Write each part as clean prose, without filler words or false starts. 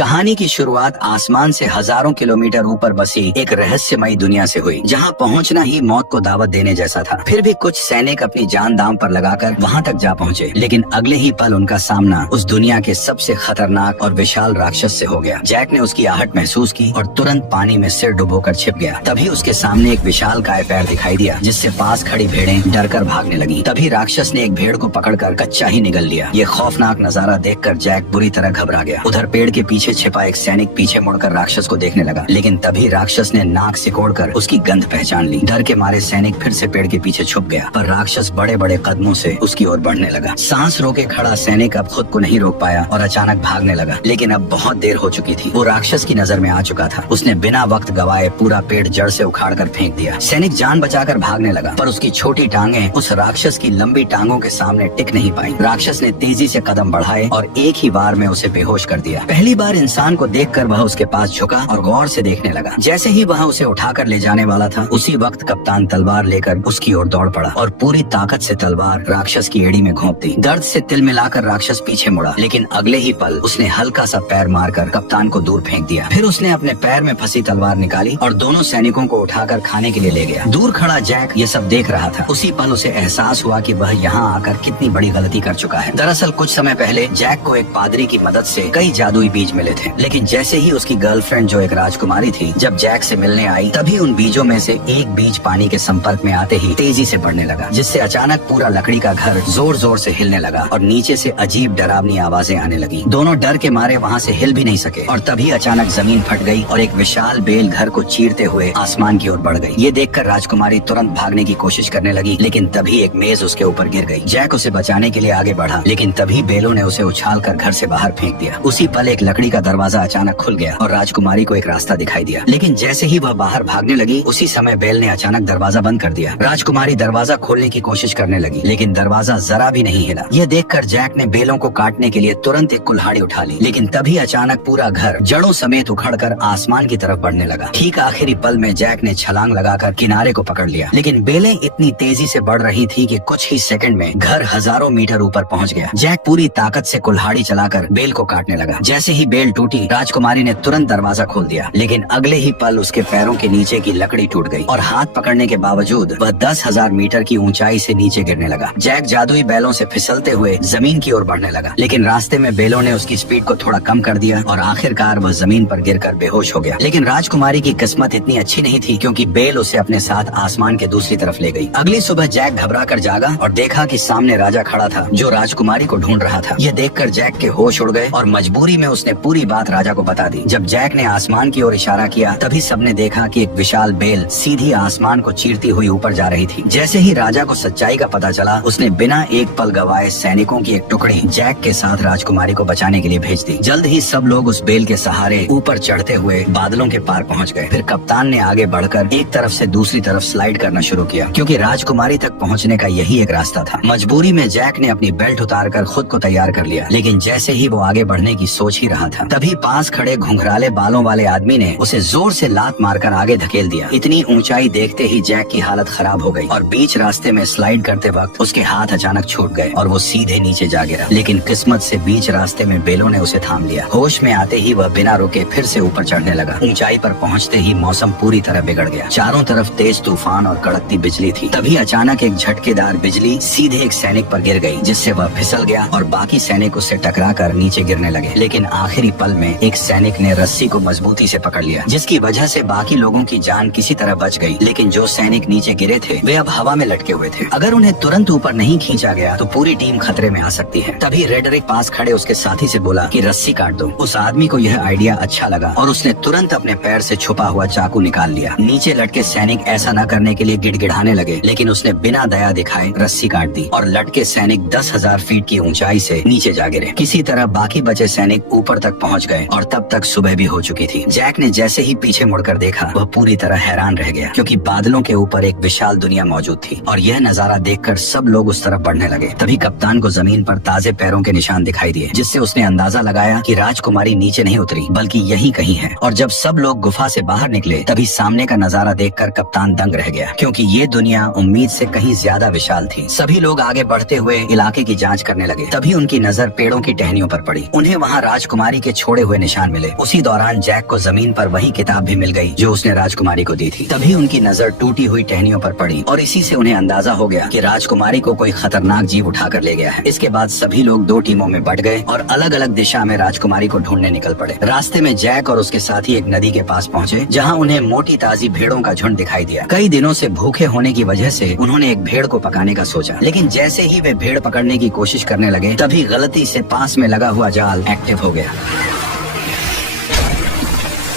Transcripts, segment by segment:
कहानी की शुरुआत आसमान से हजारों किलोमीटर ऊपर बसी एक रहस्यमयी दुनिया से हुई, जहां पहुंचना ही मौत को दावत देने जैसा था। फिर भी कुछ सैनिक अपनी जान दांव पर लगाकर वहां तक जा पहुंचे, लेकिन अगले ही पल उनका सामना उस दुनिया के सबसे खतरनाक और विशाल राक्षस से हो गया। जैक ने उसकी आहट महसूस की और तुरंत पानी में सिर डुबोकर छिप गया। तभी उसके सामने एक विशाल काय पैर दिखाई दिया, जिससे पास खड़ी भेड़ें डरकर भागने लगी। तभी राक्षस ने एक भेड़ को पकड़कर कच्चा ही निगल लिया। ये खौफनाक नजारा देखकर जैक बुरी तरह घबरा गया। उधर पेड़ के पीछे छिपा एक सैनिक पीछे मुड़कर राक्षस को देखने लगा, लेकिन तभी राक्षस ने नाक सिकोड़कर उसकी गंध पहचान ली। डर के मारे सैनिक फिर से पेड़ के पीछे छुप गया, पर राक्षस बड़े बड़े कदमों से उसकी ओर बढ़ने लगा। सांस रोके खड़ा सैनिक अब खुद को नहीं रोक पाया और अचानक भागने लगा, लेकिन अब बहुत देर हो चुकी थी। वो राक्षस की नजर में आ चुका था। उसने बिना वक्त गवाए पूरा पेड़ जड़ से उखाड़कर फेंक दिया। सैनिक जान बचाकर भागने लगा, पर उसकी छोटी टांगें उस राक्षस की लंबी टांगों के सामने टिक नहीं पाई। राक्षस ने तेजी से कदम बढ़ाए और एक ही बार में उसे बेहोश कर दिया। पहली बार इंसान को देखकर वह उसके पास झुका और गौर से देखने लगा। जैसे ही वह उसे उठाकर ले जाने वाला था, उसी वक्त कप्तान तलवार लेकर उसकी ओर दौड़ पड़ा और पूरी ताकत से तलवार राक्षस की एड़ी में घोंप दी। दर्द से तिल मिलाकर राक्षस पीछे मुड़ा, लेकिन अगले ही पल उसने हल्का सा पैर मारकर कप्तान को दूर फेंक दिया। फिर उसने अपने पैर में फंसी तलवार निकाली और दोनों सैनिकों को उठाकर खाने के लिए ले गया। दूर खड़ा जैक ये सब देख रहा था। उसी पल उसे एहसास हुआ कि वह यहाँ आकर कितनी बड़ी गलती कर चुका है। दरअसल कुछ समय पहले जैक को एक पादरी की मदद से कई जादुई बीज मिले थे, लेकिन जैसे ही उसकी गर्लफ्रेंड जो एक राजकुमारी थी जब जैक से मिलने आई, तभी उन बीजों में से एक बीज पानी के संपर्क में आते ही तेजी से बढ़ने लगा, जिससे अचानक पूरा लकड़ी का घर जोर जोर से हिलने लगा और नीचे से अजीब डरावनी आवाजें आने लगी। दोनों डर के मारे वहाँ से हिल भी नहीं सके और तभी अचानक जमीन फट गई और एक विशाल बेल घर को चीरते हुए आसमान की ओर बढ़ गई। ये देखकर राजकुमारी तुरंत भागने की कोशिश करने लगी, लेकिन तभी एक मेज उसके ऊपर गिर गई। जैक उसे बचाने के लिए आगे बढ़ा, लेकिन तभी बेलों ने उसे उछालकर घर से बाहर फेंक दिया। उसी पल एक लकड़ी का दरवाजा अचानक खुल गया और राजकुमारी को एक रास्ता दिखाई दिया, लेकिन जैसे ही वह बाहर भागने लगी, उसी समय बेल ने अचानक दरवाजा बंद कर दिया। राजकुमारी दरवाजा खोलने की कोशिश करने लगी, लेकिन दरवाजा जरा भी नहीं हिला। यह देखकर जैक ने बेलों को काटने के लिए तुरंत एक कुल्हाड़ी उठा ली, लेकिन तभी अचानक पूरा घर जड़ों समेत उखड़कर आसमान की तरफ बढ़ने लगा। ठीक आखिरी पल में जैक ने छलांग लगाकर किनारे को पकड़ लिया, लेकिन बेलें इतनी तेजी से बढ़ रही थी कि कुछ ही सेकंड में घर हजारों मीटर ऊपर पहुंच गया। जैक पूरी ताकत से कुल्हाड़ी चलाकर बेल को काटने लगा। जैसे ही बेल टूटी, राजकुमारी ने तुरंत दरवाजा खोल दिया, लेकिन अगले ही पल उसके पैरों के नीचे की लकड़ी टूट गई और हाथ पकड़ने के बावजूद वह 10,000 मीटर की ऊंचाई से नीचे गिरने लगा। जैक जादुई बैलों से फिसलते हुए जमीन की ओर बढ़ने लगा, लेकिन रास्ते में बेलों ने उसकी स्पीड को थोड़ा कम कर दिया और आखिरकार वह जमीन पर गिरकर बेहोश हो गया। लेकिन राजकुमारी की किस्मत इतनी अच्छी नहीं थी, क्योंकि बेल उसे अपने साथ आसमान के दूसरी तरफ ले गई। अगली सुबह जैक घबरा कर जागा और देखा कि सामने राजा खड़ा था, जो राजकुमारी को ढूंढ रहा था। यह देखकर जैक के होश उड़ गए और मजबूरी में उसने पूरी बात राजा को बता दी। जब जैक ने आसमान की ओर इशारा किया, तभी सबने देखा कि एक विशाल बेल सीधी आसमान को चीरती हुई ऊपर जा रही थी। जैसे ही राजा को सच्चाई का पता चला, उसने बिना एक पल गवाए सैनिकों की एक टुकड़ी जैक के साथ राजकुमारी को बचाने के लिए भेज दी। जल्द ही सब लोग उस बेल के सहारे ऊपर चढ़ते हुए बादलों के पार पहुंच गए। फिर कप्तान ने आगे बढ़कर एक तरफ से दूसरी तरफ स्लाइड करना शुरू किया, क्योंकि राजकुमारी तक पहुंचने का यही एक रास्ता था। मजबूरी में जैक ने अपनी बेल्ट उतारकर खुद को तैयार कर लिया, लेकिन जैसे ही वो आगे बढ़ने की सोच ही रहा था, तभी पास खड़े घुंघराले बालों वाले आदमी ने उसे जोर से लात मारकर आगे धकेल दिया। इतनी ऊंचाई देखते ही जैक की हालत खराब हो गई और बीच रास्ते में स्लाइड करते वक्त उसके हाथ अचानक छूट गए और वो सीधे नीचे जा गिरा। लेकिन किस्मत से बीच रास्ते में बेलों ने उसे थाम लिया। होश में आते ही वह बिना रुके फिर से ऊपर चढ़ने लगा। ऊंचाई पर पहुंचते ही मौसम पूरी तरह बिगड़ गया। चारों तरफ तेज तूफान और कड़कती बिजली थी। तभी अचानक एक झटकेदार बिजली सीधे एक सैनिक पर गिर गई, जिससे वह फिसल गया और बाकी सैनिक उससे टकराकर नीचे गिरने लगे। लेकिन आखिरी पल में एक सैनिक ने रस्सी को मजबूती से पकड़ लिया, जिसकी वजह से बाकी लोगों की जान किसी तरह बच गई। लेकिन जो सैनिक नीचे गिरे थे, वे अब हवा में लटके हुए थे। अगर उन्हें तुरंत ऊपर नहीं खींचा गया तो पूरी टीम खतरे में आ सकती है। तभी रेडरिक पास खड़े उसके साथी से बोला कि रस्सी काट दो। उस आदमी को यह आइडिया अच्छा लगा और उसने तुरंत अपने पैर से छुपा हुआ चाकू निकाल लिया। नीचे लटके सैनिक ऐसा न करने के लिए गिड़गिड़ाने लगे, लेकिन उसने बिना दया दिखाए रस्सी काट दी और लटके सैनिक 10,000 फीट की ऊंचाई से नीचे जा गिरे। किसी तरह बाकी बचे सैनिक ऊपर तक पहुंच गए और तब तक सुबह भी हो चुकी थी। जैक ने जैसे ही पीछे मुड़कर देखा, वह पूरी तरह हैरान रह गया, क्योंकि बादलों के ऊपर एक विशाल दुनिया मौजूद थी और यह नजारा देखकर सब लोग उस तरफ बढ़ने लगे। तभी कप्तान को जमीन पर ताजे पैरों के निशान दिखाई दिए, जिससे उसने अंदाजा लगाया कि राजकुमारी नीचे नहीं उतरी बल्कि यही कहीं है। और जब सब लोग गुफा से बाहर निकले, तभी सामने का नजारा देखकर कप्तान दंग रह गया, क्योंकि ये दुनिया उम्मीद से कहीं ज्यादा विशाल थी। सभी लोग आगे बढ़ते हुए इलाके की जांच करने लगे। तभी उनकी नजर पेड़ों की टहनियों पर पड़ी। उन्हें वहाँ राजकुमारी के उसके छोड़े हुए निशान मिले। उसी दौरान जैक को जमीन पर वही किताब भी मिल गई जो उसने राजकुमारी को दी थी। तभी उनकी नजर टूटी हुई टहनियों पर पड़ी और इसी से उन्हें अंदाजा हो गया कि राजकुमारी को कोई खतरनाक जीव उठाकर ले गया है। इसके बाद सभी लोग दो टीमों में बट गए और अलग अलग दिशा में राजकुमारी को ढूंढने निकल पड़े। रास्ते में जैक और उसके साथी एक नदी के पास पहुँचे जहाँ उन्हें मोटी ताजी भेड़ों का झुंड दिखाई दिया। कई दिनों से भूखे होने की वजह से उन्होंने एक भेड़ को पकाने का सोचा, लेकिन जैसे ही वे भेड़ पकड़ने की कोशिश करने लगे तभी गलती से पास में लगा हुआ जाल एक्टिव हो गया।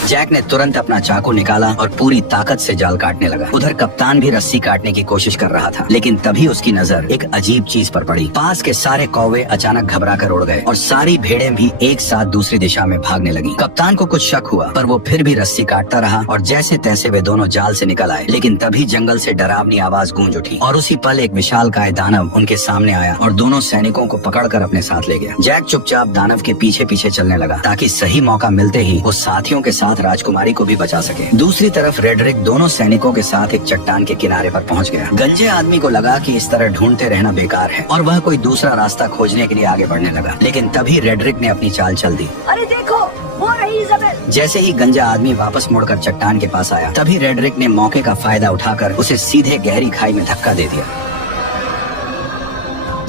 जैक ने तुरंत अपना चाकू निकाला और पूरी ताकत से जाल काटने लगा। उधर कप्तान भी रस्सी काटने की कोशिश कर रहा था, लेकिन तभी उसकी नजर एक अजीब चीज पर पड़ी। पास के सारे कौवे अचानक घबरा कर उड़ गए और सारी भेड़ें भी एक साथ दूसरी दिशा में भागने लगी। कप्तान को कुछ शक हुआ, पर वो फिर भी रस्सी काटता रहा और जैसे तैसे वे दोनों जाल से निकल आए। लेकिन तभी जंगल से डरावनी आवाज गूंज उठी और उसी पल एक विशालकाय दानव उनके सामने आया और दोनों सैनिकों को पकड़कर अपने साथ ले गया। जैक चुपचाप दानव के पीछे पीछे चलने लगा ताकि सही मौका मिलते ही वो साथियों के साथ राजकुमारी को भी बचा सके। दूसरी तरफ रेडरिक दोनों सैनिकों के साथ एक चट्टान के किनारे पर पहुंच गया। गंजे आदमी को लगा कि इस तरह ढूंढते रहना बेकार है और वह कोई दूसरा रास्ता खोजने के लिए आगे बढ़ने लगा। लेकिन तभी रेडरिक ने अपनी चाल चल दी। अरे देखो, वो रही इज़ाबेल। जैसे ही गंजा आदमी वापस मुड़कर चट्टान के पास आया तभी रेडरिक ने मौके का फायदा उठाकर उसे सीधे गहरी खाई में धक्का दे दिया।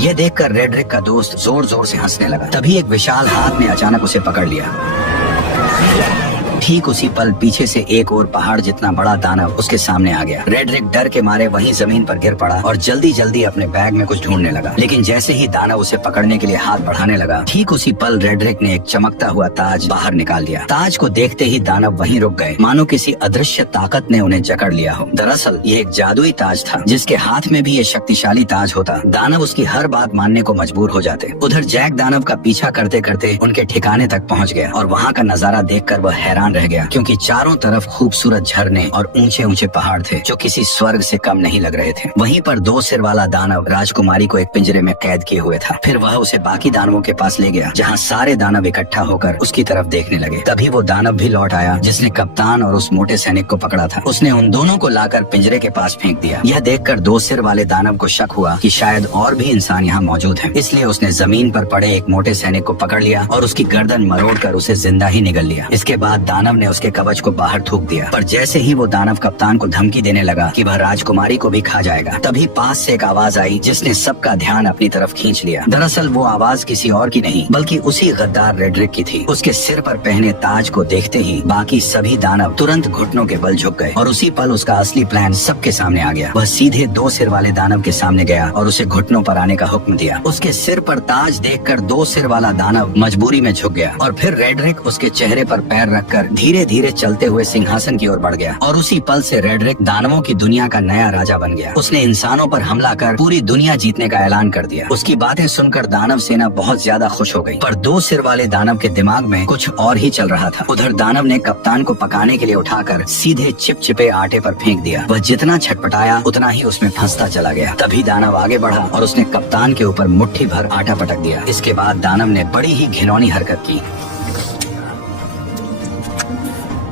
यह देखकर रेडरिक का दोस्त जोर जोर से हंसने लगा। तभी एक विशाल हाथ ने अचानक उसे पकड़ लिया। ठीक उसी पल पीछे से एक और पहाड़ जितना बड़ा दानव उसके सामने आ गया। रेडरिक डर के मारे वहीं जमीन पर गिर पड़ा और जल्दी जल्दी अपने बैग में कुछ ढूंढने लगा। लेकिन जैसे ही दानव उसे पकड़ने के लिए हाथ बढ़ाने लगा, ठीक उसी पल रेडरिक ने एक चमकता हुआ ताज बाहर निकाल दिया। ताज को देखते ही दानव वहीं रुक गए, मानो किसी अदृश्य ताकत ने उन्हें जकड़ लिया हो। दरअसल ये एक जादुई ताज था, जिसके हाथ में भी ये शक्तिशाली ताज होता दानव उसकी हर बात मानने को मजबूर हो जाते। उधर जैक दानव का पीछा करते करते उनके ठिकाने तक पहुँच गया और वहाँ का नजारा देखकर वह हैरान रह गया, क्योंकि चारों तरफ खूबसूरत झरने और ऊंचे ऊंचे पहाड़ थे जो किसी स्वर्ग से कम नहीं लग रहे थे। वहीं पर दो सिर वाला दानव राजकुमारी को एक पिंजरे में कैद किए हुए था। फिर वह उसे बाकी दानवों के पास ले गया, जहाँ सारे दानव इकट्ठा होकर उसकी तरफ देखने लगे। तभी वो दानव भी लौट आया जिसने कप्तान और उस मोटे सैनिक को पकड़ा था। उसने उन दोनों को लाकर पिंजरे के पास फेंक दिया। यह देखकर दो सिर वाले दानव को शक हुआ कि शायद और भी इंसान यहाँ मौजूद हैं। इसलिए उसने जमीन पर पड़े एक मोटे सैनिक को पकड़ लिया और उसकी गर्दन मरोड़कर उसे जिंदा ही निगल लिया। इसके बाद दानव ने उसके कवच को बाहर थूक दिया, पर जैसे ही वो दानव कप्तान को धमकी देने लगा कि वह राजकुमारी को भी खा जाएगा, तभी पास से एक आवाज आई जिसने सबका ध्यान अपनी तरफ खींच लिया। दरअसल वो आवाज किसी और की नहीं बल्कि उसी गद्दार रेडरिक की थी। उसके सिर पर पहने ताज को देखते ही बाकी सभी दानव तुरंत घुटनों के बल झुक गए और उसी पल उसका असली प्लान सबके सामने आ गया। वह सीधे दो सिर वाले दानव के सामने गया और उसे घुटनों पर आने का हुक्म दिया। उसके सिर पर ताज देखकर दो सिर वाला दानव मजबूरी में झुक गया और फिर रेडरिक उसके चेहरे पर पैर रखकर धीरे धीरे चलते हुए सिंहासन की ओर बढ़ गया और उसी पल से रेडरिक दानवों की दुनिया का नया राजा बन गया। उसने इंसानों पर हमला कर पूरी दुनिया जीतने का ऐलान कर दिया। उसकी बातें सुनकर दानव सेना बहुत ज्यादा खुश हो गई, पर दो सिर वाले दानव के दिमाग में कुछ और ही चल रहा था। उधर दानव ने कप्तान को पकाने के लिए उठाकर सीधे चिपचिपे आटे पर फेंक दिया। वह जितना छटपटाया उतना ही उसमें फंसता चला गया। तभी दानव आगे बढ़ा और उसने कप्तान के ऊपर मुट्ठी भर आटा पटक दिया। इसके बाद दानव ने बड़ी ही घिनौनी हरकत की।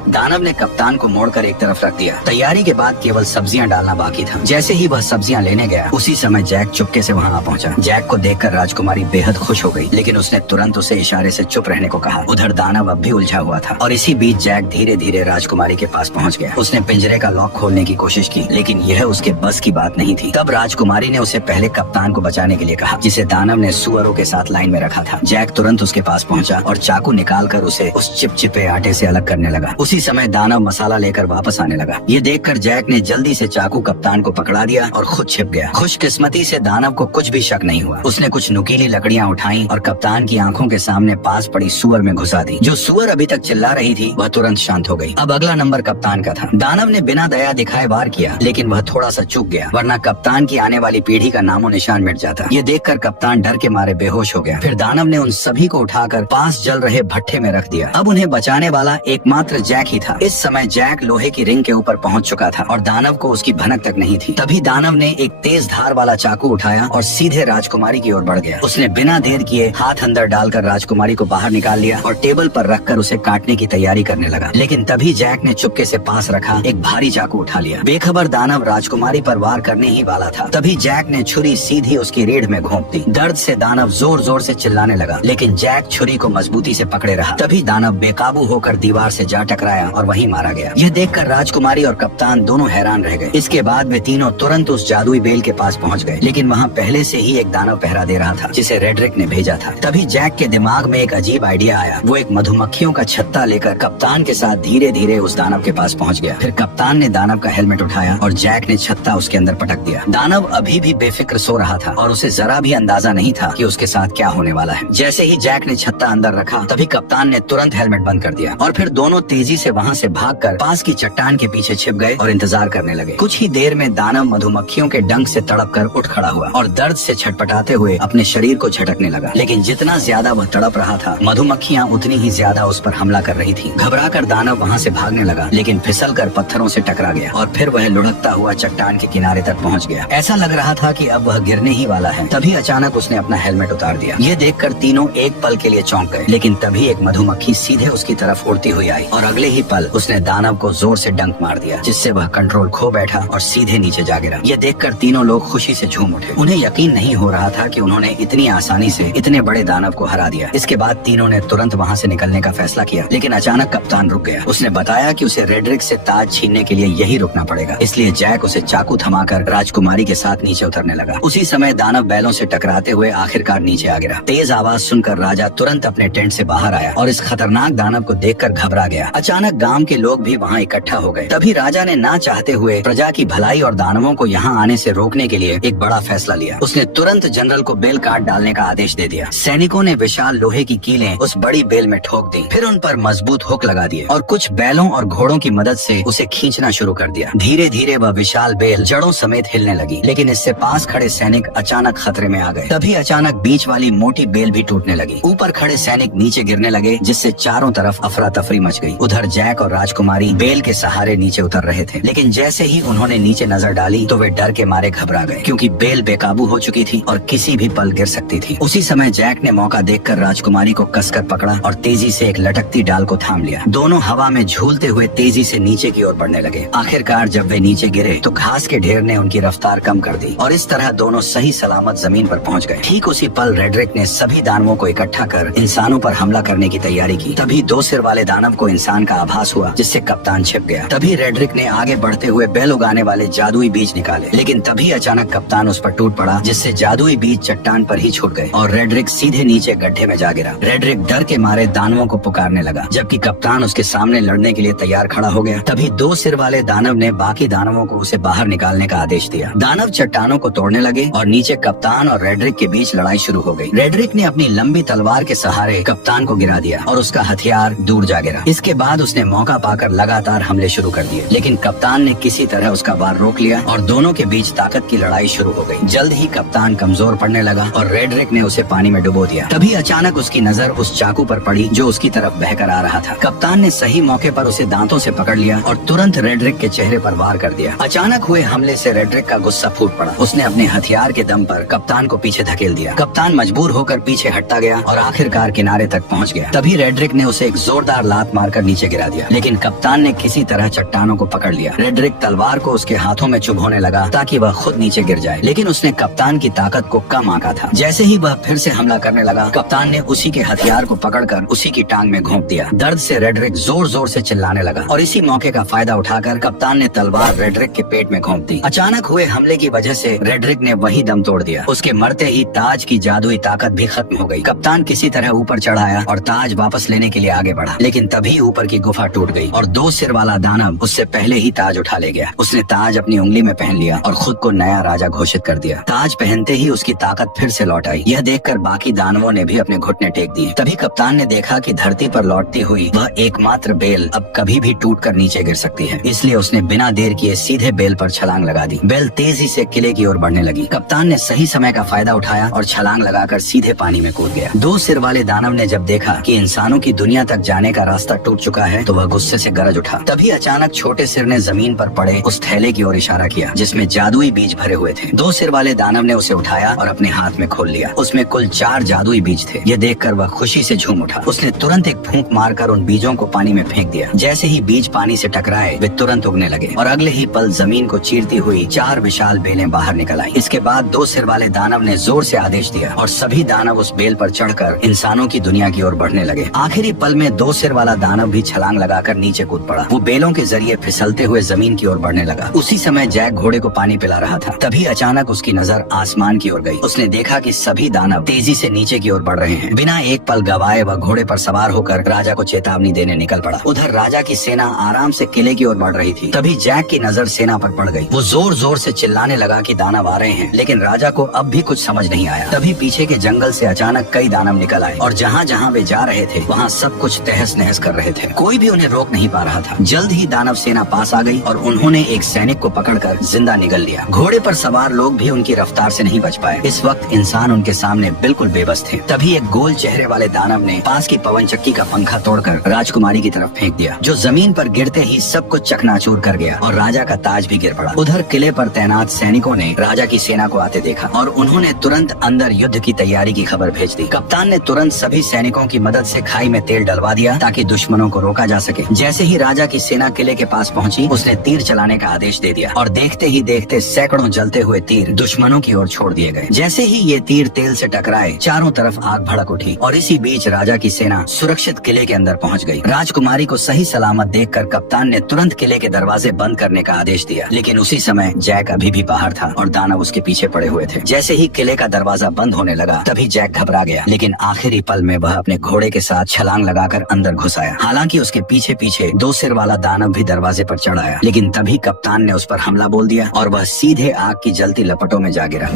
दानव ने कप्तान को मोड़कर एक तरफ रख दिया। तैयारी के बाद केवल सब्जियां डालना बाकी था। जैसे ही वह सब्जियां लेने गया उसी समय जैक चुपके से वहां आ पहुंचा। जैक को देखकर राजकुमारी बेहद खुश हो गई, लेकिन उसने तुरंत उसे इशारे से चुप रहने को कहा। उधर दानव अब भी उलझा हुआ था और इसी बीच जैक धीरे धीरे राजकुमारी के पास पहुंच गया। उसने पिंजरे का लॉक खोलने की कोशिश की, लेकिन यह उसके बस की बात नहीं थी। तब राजकुमारी ने उसे पहले कप्तान को बचाने के लिए कहा, जिसे दानव ने सुअरों के साथ लाइन में रखा था। जैक तुरंत उसके पास पहुंचा और चाकू निकालकर उसे उस चिपचिपे आटे से अलग करने लगा। उसी समय दानव मसाला लेकर वापस आने लगा। ये देखकर जैक ने जल्दी से चाकू कप्तान को पकड़ा दिया और खुद छिप गया। खुशकिस्मती से दानव को कुछ भी शक नहीं हुआ। उसने कुछ नुकीली लकड़ियां उठाई और कप्तान की आंखों के सामने पास पड़ी सुअर में घुसा दी। जो सुअर अभी तक चिल्ला रही थी वह तुरंत शांत हो गई। अब अगला नंबर कप्तान का था। दानव ने बिना दया दिखाए वार किया, लेकिन वह थोड़ा सा चूक गया, वरना कप्तान की आने वाली पीढ़ी का नामो निशान मिट जाता। ये देखकर कप्तान डर के मारे बेहोश हो गया। फिर दानव ने उन सभी को उठाकर पास जल रहे भट्ठे में रख दिया। अब उन्हें बचाने वाला एकमात्र जैक बाकी था। इस समय जैक लोहे की रिंग के ऊपर पहुंच चुका था और दानव को उसकी भनक तक नहीं थी। तभी दानव ने एक तेज धार वाला चाकू उठाया और सीधे राजकुमारी की ओर बढ़ गया। उसने बिना देर किए हाथ अंदर डालकर राजकुमारी को बाहर निकाल लिया और टेबल पर रखकर उसे काटने की तैयारी करने लगा। लेकिन तभी जैक ने चुपके से पास रखा एक भारी चाकू उठा लिया। बेखबर दानव राजकुमारी पर वार करने ही वाला था। तभी जैक ने छुरी सीधी उसकी रीढ़ में घोंप दी। दर्द से दानव जोर जोर से चिल्लाने लगा, लेकिन जैक छुरी को मजबूती से पकड़े रहा। तभी दानव बेकाबू होकर दीवार से जा टकराया और वहीं मारा गया। यह देखकर राजकुमारी और कप्तान दोनों हैरान रह गए। इसके बाद वे तीनों तुरंत उस जादुई बेल के पास पहुंच गए, लेकिन वहां पहले से ही एक दानव पहरा दे रहा था जिसे रेड्रिक ने भेजा था। तभी जैक के दिमाग में एक अजीब आइडिया आया। वो एक मधुमक्खियों का छत्ता लेकर कप्तान के साथ धीरे धीरे उस दानव के पास पहुंच गया। फिर कप्तान ने दानव का हेलमेट उठाया और जैक ने छत्ता उसके अंदर पटक दिया। दानव अभी भी बेफिक्र सो रहा था और उसे जरा भी अंदाजा नहीं था कि उसके साथ क्या होने वाला है। जैसे ही जैक ने छत्ता अंदर रखा, तभी कप्तान ने तुरंत हेलमेट बंद कर दिया और फिर दोनों तेजी से वहां से भागकर पास की चट्टान के पीछे छिप गए और इंतजार करने लगे। कुछ ही देर में दानव मधुमक्खियों के डंक से तड़पकर उठ खड़ा हुआ और दर्द से छटपटाते हुए अपने शरीर को झटकने लगा। लेकिन जितना ज्यादा वह तड़प रहा था, मधुमक्खियां उतनी ही ज्यादा उस पर हमला कर रही थी। घबराकर दानव वहां से भागने लगा, लेकिन फिसलकर पत्थरों से टकरा गया और फिर वह लुढ़कता हुआ चट्टान के किनारे तक पहुंच गया। ऐसा लग रहा था कि अब वह गिरने ही वाला है। तभी अचानक उसने अपना हेलमेट उतार दिया। ये देखकर तीनों एक पल के लिए चौंक गए, लेकिन तभी एक मधुमक्खी सीधे उसकी तरफ उड़ती हुई आई और अगले ही पल उसने दानव को जोर से डंक मार दिया, जिससे वह कंट्रोल खो बैठा और सीधे नीचे जा गिरा। ये देखकर तीनों लोग खुशी से झूम उठे। उन्हें यकीन नहीं हो रहा था कि उन्होंने इतनी आसानी से इतने बड़े दानव को हरा दिया। इसके बाद तीनों ने तुरंत वहाँ से निकलने का फैसला किया, लेकिन अचानक कप्तान रुक गया। उसने बताया कि उसे रेड्रिक से ताज छीनने के लिए यही रुकना पड़ेगा। इसलिए जैक उसे चाकू थमाकर राजकुमारी के साथ नीचे उतरने लगा। उसी समय दानव बैलों से टकराते हुए आखिरकार नीचे आ गिरा। तेज आवाज सुनकर राजा तुरंत अपने टेंट से बाहर आया और इस खतरनाक दानव को देखकर घबरा गया। अचानक गांव के लोग भी वहां इकट्ठा हो गए। तभी राजा ने ना चाहते हुए प्रजा की भलाई और दानवों को यहाँ आने से रोकने के लिए एक बड़ा फैसला लिया। उसने तुरंत जनरल को बेल काट डालने का आदेश दे दिया। सैनिकों ने विशाल लोहे की कीलें उस बड़ी बेल में ठोक दी, फिर उन पर मजबूत हुक लगा दिए और कुछ बैलों और घोड़ों की मदद से उसे खींचना शुरू कर दिया। धीरे धीरे वह विशाल बेल जड़ों समेत हिलने लगी, लेकिन इससे पास खड़े सैनिक अचानक खतरे में आ गए। तभी अचानक बीच वाली मोटी बेल भी टूटने लगी। ऊपर खड़े सैनिक नीचे गिरने लगे, जिससे चारों तरफ अफरा तफरी मच गई। उधर जैक और राजकुमारी बेल के सहारे नीचे उतर रहे थे, लेकिन जैसे ही उन्होंने नीचे नजर डाली तो वे डर के मारे घबरा गए, क्योंकि बेल बेकाबू हो चुकी थी और किसी भी पल गिर सकती थी। उसी समय जैक ने मौका देखकर राजकुमारी को कसकर पकड़ा और तेजी से एक लटकती डाल को थाम लिया। दोनों हवा में झूलते हुए तेजी से नीचे की ओर बढ़ने लगे। आखिरकार जब वे नीचे गिरे तो घास के ढेर ने उनकी रफ्तार कम कर दी और इस तरह दोनों सही सलामत जमीन पर पहुंच गए। ठीक उसी पल रेड्रिक ने सभी दानवों को इकट्ठा कर इंसानों पर हमला करने की तैयारी की। तभी दो सिर वाले दानव को इंसान का आभास हुआ, जिससे कप्तान छिप गया। तभी रेड्रिक ने आगे बढ़ते हुए बेल उगाने वाले जादुई बीज निकाले, लेकिन तभी अचानक कप्तान उस पर टूट पड़ा, जिससे जादुई बीज चट्टान पर ही छूट गए और रेड्रिक सीधे नीचे गड्ढे में जा गिरा। रेड्रिक डर के मारे दानवों को पुकारने लगा, जबकि कप्तान उसके सामने लड़ने के लिए तैयार खड़ा हो गया। तभी दो सिर वाले दानव ने बाकी दानवों को उसे बाहर निकालने का आदेश दिया। दानव चट्टानों को तोड़ने लगे और नीचे कप्तान और रेड्रिक के बीच लड़ाई शुरू हो गई। रेड्रिक ने अपनी लंबी तलवार के सहारे कप्तान को गिरा दिया और उसका हथियार दूर जा गिरा। इसके बाद उसने मौका पाकर लगातार हमले शुरू कर दिए, लेकिन कप्तान ने किसी तरह उसका वार रोक लिया और दोनों के बीच ताकत की लड़ाई शुरू हो गई। जल्द ही कप्तान कमजोर पड़ने लगा और रेड्रिक ने उसे पानी में डुबो दिया। तभी अचानक उसकी नजर उस चाकू पर पड़ी जो उसकी तरफ बहकर आ रहा था। कप्तान ने सही मौके पर उसे दांतों से पकड़ लिया और तुरंत रेड्रिक के चेहरे पर वार कर दिया। अचानक हुए हमले से रेड्रिक का गुस्सा फूट पड़ा। उसने अपने हथियार के दम पर कप्तान को पीछे धकेल दिया। कप्तान मजबूर होकर पीछे हटता गया और आखिरकार किनारे तक पहुंच गया। तभी रेड्रिक ने उसे एक जोरदार लात मारकर नीचे गिरा दिया, लेकिन कप्तान ने किसी तरह चट्टानों को पकड़ लिया। रेड्रिक तलवार को उसके हाथों में चुभोने लगा ताकि वह खुद नीचे गिर जाए, लेकिन उसने कप्तान की ताकत को कम आंका था। जैसे ही वह फिर से हमला करने लगा, कप्तान ने उसी के हथियार को पकड़कर उसी की टांग में घोंप दिया। दर्द से रेड्रिक जोर जोर से चिल्लाने लगा और इसी मौके का फायदा उठाकर कप्तान ने तलवार रेड्रिक के पेट में घोंप दी। अचानक हुए हमले की वजह से रेड्रिक ने वही दम तोड़ दिया। उसके मरते ही ताज की जादुई ताकत भी खत्म हो गई। कप्तान किसी तरह ऊपर चढ़ आया और ताज वापस लेने के लिए आगे बढ़ा, लेकिन तभी ऊपर की गुफा टूट गई और दो सिर वाला दानव उससे पहले ही ताज उठा ले गया। उसने ताज अपनी उंगली में पहन लिया और खुद को नया राजा घोषित कर दिया। ताज पहनते ही उसकी ताकत फिर से लौट आई। यह देखकर बाकी दानवों ने भी अपने घुटने टेक दिए। तभी कप्तान ने देखा कि धरती पर लौटती हुई वह एकमात्र बेल अब कभी भी टूटकर नीचे गिर सकती है, इसलिए उसने बिना देर किए सीधे बेल पर छलांग लगा दी। बेल तेजी से किले की ओर बढ़ने लगी। कप्तान ने सही समय का फायदा उठाया और छलांग लगाकर सीधे पानी में कूद गया। दो सिर वाले दानव ने जब देखा कि इंसानों की दुनिया तक जाने का रास्ता टूट चुका है है तो वह गुस्से से गरज उठा। तभी अचानक छोटे सिर ने जमीन पर पड़े उस थैले की ओर इशारा किया जिसमें जादुई बीज भरे हुए थे। 2 सिर वाले दानव ने उसे उठाया और अपने हाथ में खोल लिया। उसमें कुल 4 जादुई बीज थे। ये देखकर वह खुशी से झूम उठा। उसने तुरंत एक फूंक मारकर उन बीजों को पानी में फेंक दिया। जैसे ही बीज पानी से टकराए वे तुरंत उगने लगे और अगले ही पल जमीन को चीरती हुई 4 विशाल बेलें बाहर निकल आई। इसके बाद 2 सिर वाले दानव ने जोर से आदेश दिया और सभी दानव उस बेल पर चढ़कर इंसानों की दुनिया की ओर बढ़ने लगे। आखिरी पल में 2 सिर वाला दानव भी छलांग लगाकर नीचे कूद पड़ा। वो बेलों के जरिए फिसलते हुए जमीन की ओर बढ़ने लगा। उसी समय जैक घोड़े को पानी पिला रहा था। तभी अचानक उसकी नजर आसमान की ओर गई। उसने देखा कि सभी दानव तेजी से नीचे की ओर बढ़ रहे हैं। बिना एक पल गवाए वह घोड़े पर सवार होकर राजा को चेतावनी देने निकल पड़ा। उधर राजा की सेना आराम से किले की ओर बढ़ रही थी। तभी जैक की नजर सेना पर पड़ गई। वो जोर जोर से चिल्लाने लगा कि दानव आ रहे हैं, लेकिन राजा को अब भी कुछ समझ नहीं आया। तभी पीछे के जंगल से अचानक कई दानव निकल आए और जहाँ जहाँ वे जा रहे थे वहाँ सब कुछ तहस नहस कर रहे थे। कोई भी उन्हें रोक नहीं पा रहा था। जल्द ही दानव सेना पास आ गई और उन्होंने एक सैनिक को पकड़कर जिंदा निगल लिया। घोड़े पर सवार लोग भी उनकी रफ्तार से नहीं बच पाए। इस वक्त इंसान उनके सामने बिल्कुल बेबस थे। तभी एक गोल चेहरे वाले दानव ने पास की पवन चक्की का पंखा तोड़कर राजकुमारी की तरफ फेंक दिया, जो जमीन पर गिरते ही सब कुछ चकनाचूर कर गया और राजा का ताज भी गिर पड़ा। उधर किले पर तैनात सैनिकों ने राजा की सेना को आते देखा और उन्होंने तुरंत अंदर युद्ध की तैयारी की खबर भेज दी। कप्तान ने तुरंत सभी सैनिकों की मदद से खाई में तेल डलवा दिया ताकि दुश्मनों को रोका जा सके। जैसे ही राजा की सेना किले के पास पहुंची, उसने तीर चलाने का आदेश दे दिया और देखते ही देखते सैकड़ों जलते हुए तीर दुश्मनों की ओर छोड़ दिए गए। जैसे ही ये तीर तेल से टकराए, चारों तरफ आग भड़क उठी और इसी बीच राजा की सेना सुरक्षित किले के अंदर पहुंच गई। राजकुमारी को सही सलामत देखकर कप्तान ने तुरंत किले के दरवाजे बंद करने का आदेश दिया, लेकिन उसी समय जैक अभी भी बाहर था और दानव उसके पीछे पड़े हुए थे। जैसे ही किले का दरवाजा बंद होने लगा, तभी जैक घबरा गया, लेकिन आखिरी पल में वह अपने घोड़े के साथ छलांग लगाकर अंदर घुस आया। हालांकि उसके पीछे पीछे 2 सिर वाला दानव भी दरवाजे पर चढ़ आया, लेकिन तभी कप्तान ने उस पर हमला बोल दिया और वह सीधे आग की जलती लपटों में जा गिरा।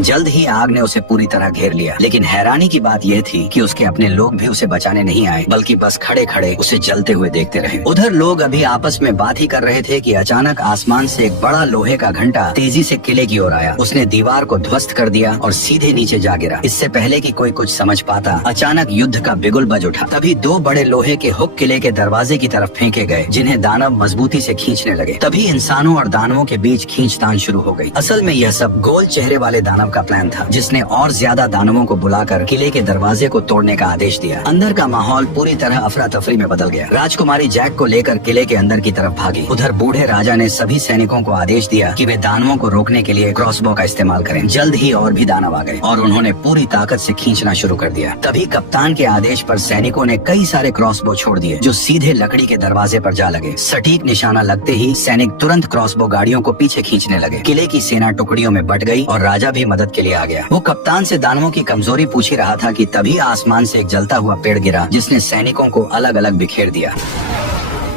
जल्द ही आग ने उसे पूरी तरह घेर लिया, लेकिन हैरानी की बात यह थी कि उसके अपने लोग भी उसे बचाने नहीं आए, बल्कि बस खड़े खड़े उसे जलते हुए देखते रहे। उधर लोग अभी आपस में बात ही कर रहे थे कि अचानक आसमान से एक बड़ा लोहे का घंटा तेजी से किले की ओर आया। उसने दीवार को ध्वस्त कर दिया और सीधे नीचे जा गिरा। इससे पहले कि कोई कुछ समझ पाता, अचानक युद्ध का बिगुल बज उठा। तभी 2 बड़े लोहे के हुक किले के दरवाजे की तरफ फेंके गए, जिन्हें दानव मजबूती से खींचने लगे। तभी इंसानों और दानवों के बीच खींचतान शुरू हो गई। असल में यह सब गोल चेहरे वाले दानव का प्लान था, जिसने और ज्यादा दानवों को बुलाकर किले के दरवाजे को तोड़ने का आदेश दिया। अंदर का माहौल पूरी तरह अफरा तफरी में बदल गया। राजकुमारी जैक को लेकर किले के अंदर की तरफ भागी। उधर बूढ़े राजा ने सभी सैनिकों को आदेश दिया कि वे दानवों को रोकने के लिए क्रॉसबो का इस्तेमाल करें। जल्द ही और भी दानव आ गए और उन्होंने पूरी ताकत से खींचना शुरू कर दिया। तभी कप्तान के आदेश पर सैनिकों ने कई सारे क्रॉसबो छोड़ दिए, जो सीधे लकड़ी के दरवाजे पर जा लगे। सटीक निशाना लगते ही सैनिक तुरंत क्रॉसबो गाड़ियों को पीछे खींचने लगे। किले की सेना टुकड़ियों में बट गई और राजा भी मदद के लिए आ गया। वो कप्तान से दानवों की कमजोरी पूछ ही रहा था कि तभी आसमान से एक जलता हुआ पेड़ गिरा, जिसने सैनिकों को अलग अलग बिखेर दिया।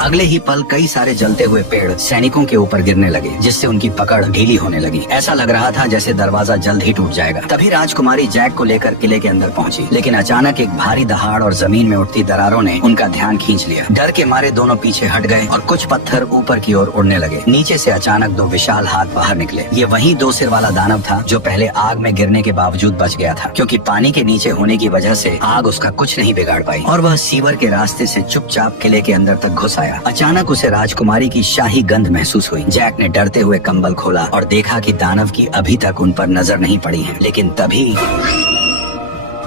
अगले ही पल कई सारे जलते हुए पेड़ सैनिकों के ऊपर गिरने लगे, जिससे उनकी पकड़ ढीली होने लगी। ऐसा लग रहा था जैसे दरवाजा जल्द ही टूट जाएगा। तभी राजकुमारी जैक को लेकर किले के अंदर पहुंची, लेकिन अचानक एक भारी दहाड़ और जमीन में उठती दरारों ने उनका ध्यान खींच लिया। डर के मारे दोनों पीछे हट गए और कुछ पत्थर ऊपर की ओर उड़ने लगे। नीचे से अचानक 2 विशाल हाथ बाहर निकले। ये वही 2 सिर वाला दानव था जो पहले आग में गिरने के बावजूद बच गया था, क्योंकि पानी के नीचे होने की वजह से आग उसका कुछ नहीं बिगाड़ पाई और वह सीवर के रास्ते से चुपचाप किले के अंदर तक घुस आया। अचानक उसे राजकुमारी की शाही गंध महसूस हुई। जैक ने डरते हुए कंबल खोला और देखा कि दानव की अभी तक उन पर नजर नहीं पड़ी है, लेकिन तभी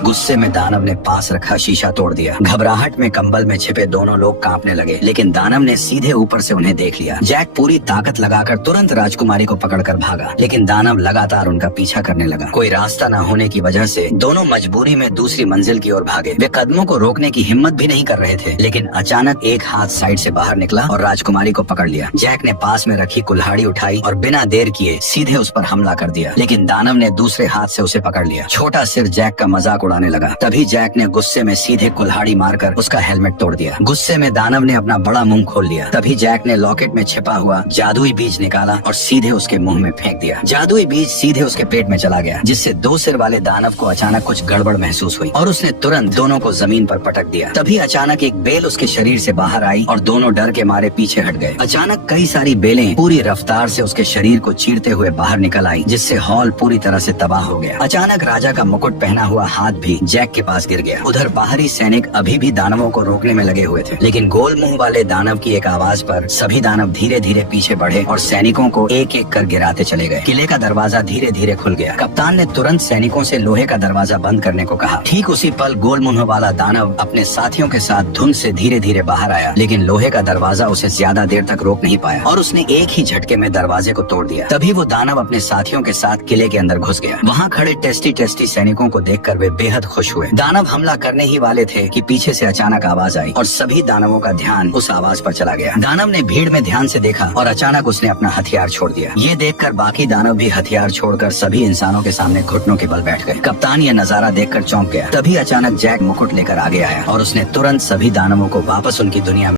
गुस्से में दानव ने पास रखा शीशा तोड़ दिया। घबराहट में कंबल में छिपे दोनों लोग कांपने लगे, लेकिन दानव ने सीधे ऊपर से उन्हें देख लिया। जैक पूरी ताकत लगाकर तुरंत राजकुमारी को पकड़कर भागा, लेकिन दानव लगातार उनका पीछा करने लगा। कोई रास्ता न होने की वजह से दोनों मजबूरी में दूसरी मंजिल की ओर भागे। वे कदमों को रोकने की हिम्मत भी नहीं कर रहे थे, लेकिन अचानक एक हाथ साइड से बाहर निकला और राजकुमारी को पकड़ लिया। जैक ने पास में रखी कुल्हाड़ी उठाई और बिना देर किए सीधे उस पर हमला कर दिया, लेकिन दानव ने दूसरे हाथ से उसे पकड़ लिया। छोटा सिर जैक का मजाक उड़ाने लगा। तभी जैक ने गुस्से में सीधे कुल्हाड़ी मारकर उसका हेलमेट तोड़ दिया। गुस्से में दानव ने अपना बड़ा मुंह खोल लिया। तभी जैक ने लॉकेट में छिपा हुआ जादुई बीज निकाला और सीधे उसके मुंह में फेंक दिया। जादुई बीज सीधे उसके पेट में चला गया, जिससे 2 सिर वाले दानव को अचानक कुछ गड़बड़ महसूस हुई और उसने तुरंत दोनों को जमीन पर पटक दिया। तभी अचानक एक बेल उसके शरीर से बाहर आई और दोनों डर के मारे पीछे हट गए। अचानक कई सारी बेलें पूरी रफ्तार से उसके शरीर को चीरते हुए बाहर निकल आई, जिससे हॉल पूरी तरह से तबाह हो गया। अचानक राजा का मुकुट पहना हुआ हाथ भी जैक के पास गिर गया। उधर बाहरी सैनिक अभी भी दानवों को रोकने में लगे हुए थे, लेकिन गोल मुंह वाले दानव की एक आवाज पर सभी दानव धीरे धीरे पीछे बढ़े और सैनिकों को एक एक कर गिराते चले गए। किले का दरवाजा धीरे धीरे खुल गया। कप्तान ने तुरंत सैनिकों से लोहे का दरवाजा बंद करने को कहा। ठीक उसी पल गोल मुंह वाला दानव अपने साथियों के साथ धुंध से धीरे धीरे बाहर आया, लेकिन लोहे का दरवाजा उसे ज्यादा देर तक रोक नहीं पाया और उसने एक ही झटके में दरवाजे को तोड़ दिया। तभी वो दानव अपने साथियों के साथ किले के अंदर घुस गया। वहाँ खड़े टेस्टी सैनिकों को देखकर वे बेहद खुश हुए। दानव हमला करने ही वाले थे कि पीछे से अचानक आवाज आई और सभी दानवों का ध्यान उस आवाज पर चला गया। दानव ने भीड़ में ध्यान से देखा और अचानक उसने अपना हथियार छोड़ दिया। ये देखकर बाकी दानव भी हथियार छोड़कर सभी इंसानों के सामने घुटनों के बल बैठ गए। कप्तान ये नजारा देखकर चौंक गया। तभी अचानक जैक मुकुट लेकर आगे आया और उसने तुरंत सभी दानवों को वापस उनकी दुनिया में